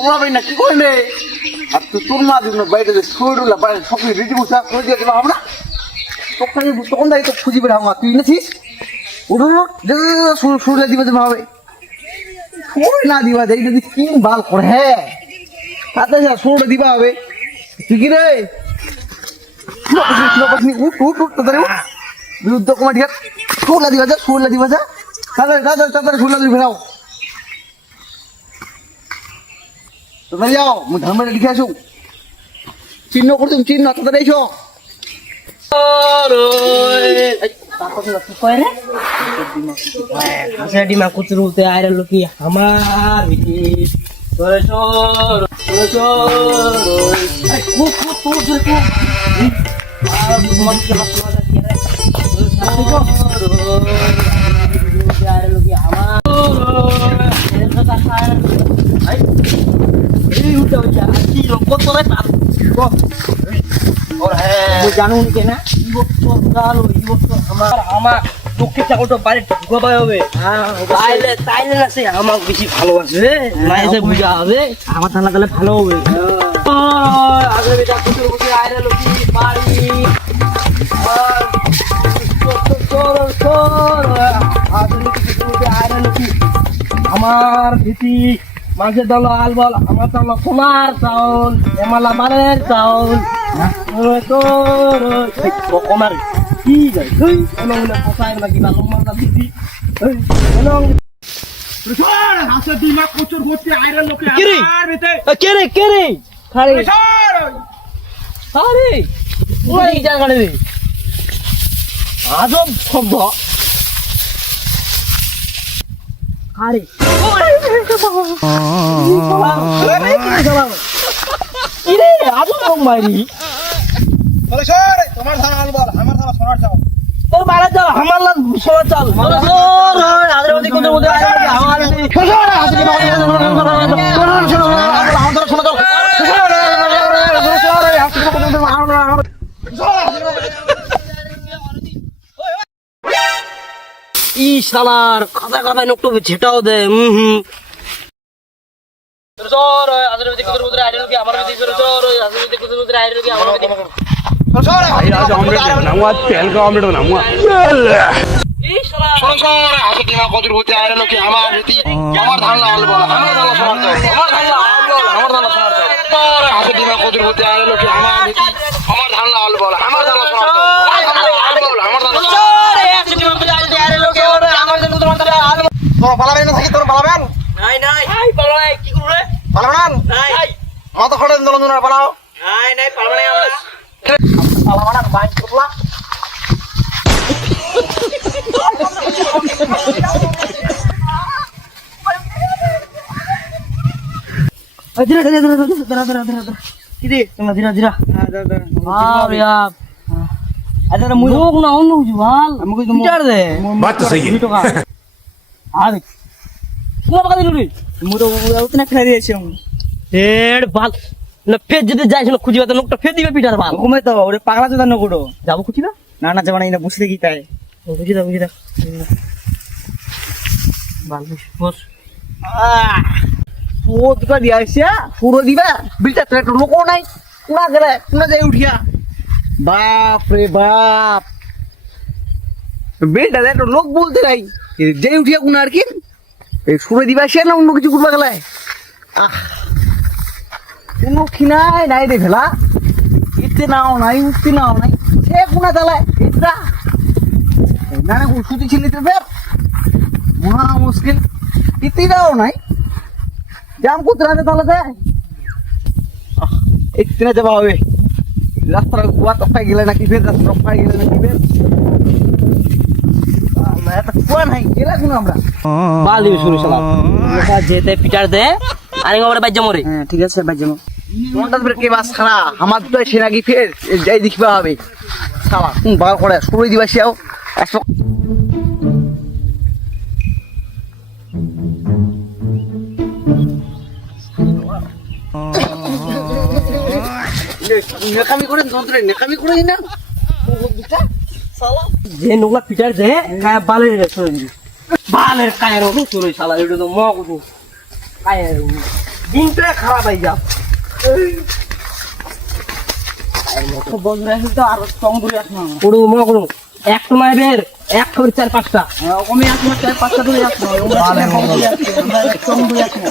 তোমরা ভাই না কি করেন রে আর তোর মা দিন বাইরে শরীরগুলো বাইরে সব রেডি বসে করে দিয়ে দেবো আমরা তোকে তখন দাঁড়িয়ে তো খুঁজি বেড়াও না তুই এনেছিস উঠো সুরে দিবে যে ভাবে সুর না দিবা যাই যদি কি বাল করে হ্যাঁ তাতে সুরে দিবা হবে তুই কি রে উঠ উঠ উঠ তাড়াতাড়ি বিরুদ্ধ কমাটি সুরলা দিবা যা তাড়াতাড়ি সুরলা দিবি ফেরাও তাড়াতাড়ি যাও মুই ধর্মটা লিখে আসুন চিহ্ন করছুন চিহ্ন তাড়াতাড়ি এসো ডিমা কুচরুতে আইরা লোকি আমার জানুন কেনা আমার দুঃখের চাকরটা বাড়ি ঢুকাতে হবে তাইলে না সে আমাকে বেশি ভালোবাসে না এসে বুঝা হবে আমার থানা তাহলে ভালো হবে আগে বেটা কুকুর বসে আইরে লোকি বাড়ি আমার ভীতি মাঝে দল আলবল আমার দল সোনার চাউল এমালা মানের চাউল কমার কি যায় তুই কোথায় নাকি বালম মালটা দিবি হাসে দিমা কচুর ভর্তি আইরা লোকে আর বেতে কে রে খারে আরে ওই জায়গা রে আজব শব্দ আরে ইরে আজব মারি বলে সর তোমার ধান আল বল আমার ধান সোনার চাও তোর মারা যাও আমার লাগ সোনা চাল আদের মধ্যে কোন মধ্যে আমার ই শালার খাতা খাতা নকটো ঝেটাও দে আদের মধ্যে কোন মধ্যে আইডল কি আমার মধ্যে আদের মধ্যে কোন মধ্যে আইডল কি আমার মধ্যে আমার ধান লাল বল আমার ধান সোনার চাল আমার ধান লাল বল আমার ধান সোনার চাল হাতে দিমা কচুর ভর্তি আইরা লোকে আমার ভীতি আমার ধান লাল বল আমার ধান সোনার চাল আমার ধান তোর পালাবেন না থাকি তোর পালাবেন নাই পালাই কি করব রে পালাবেন নাই মাথা খড়ে দলন পালাও নাই পালাই আমরা পালাবানা বাইক করলা धीरे किती तुम्हाला धीरा धीरा अरे यार आता मुझे लोग ना उन जुवाल हमको विचार दे बात तो सही है हां देख सुना बका दिलु रे मुझे उतना खा दिए छे हेड बाल না ফেজ যদি যাইছ না খুঁজিবা তো লোকটা ফেজ দিবে পিটার বাল ঘুমাই তো ওরে পাগলা চোদা ন গুড়ো যাবো খুঁজিবা না না যাবা না বসে দেখি তাই বুঝি দা বাল বস পোত কা দিয়া আইছে পুরো দিবা বিলটা তো একটা লোক নাই কোনা গেলে কোনা যাই উঠিয়া বাপ রে বাপ বিলটা একটা লোক বলতে নাই যাই উঠিয়া কোনা আর কি এই সুরে দিবা সে না অন্য কিছু করবা গেলে কোনো খিনাই নাই রে ভেলা ইতে নাও নাই উঠতে নাও নাই সে কোনা চালায় এটা না না উঠতে ছিল তো ফের মহা মুশকিল ইতে নাও নাই জাম কুতরাতে তাহলে দে ইতনে যাবা হবে রাস্তার কুয়া তো পাই গেলে নাকি ফের রাস্তা পাই গেলে নাকি ফের না এটা কুয়া নাই গেলা কোন আমরা বাল দিবি শুরু শালা লেখা যেতে পিটার দে আরে ওরে বাইজা মরে হ্যাঁ ঠিক আছে বাজেমো কোনটা ধরে কে বাস খানা আমার তো সে নাকি ফের যাই দেখবা হবে শালা কোন বাল করে শুরু দিবা সেও আসো নেকামি করে যন্ত্রে নেকামি করে না যে নোলা পিটার দে কায় বালের শুরু দিবি বালের কায়ের শুরু শালা এটা তো মগ কায়ের দিনটা খারাপ হয়ে যা বন্ধুরা তো আর কম করে আসলাম পুরো মনে করুন এক সময় বের এক করে 4-5টা আমি 1 মাস 4-5টা ধরে আসলাম কম করে আসলাম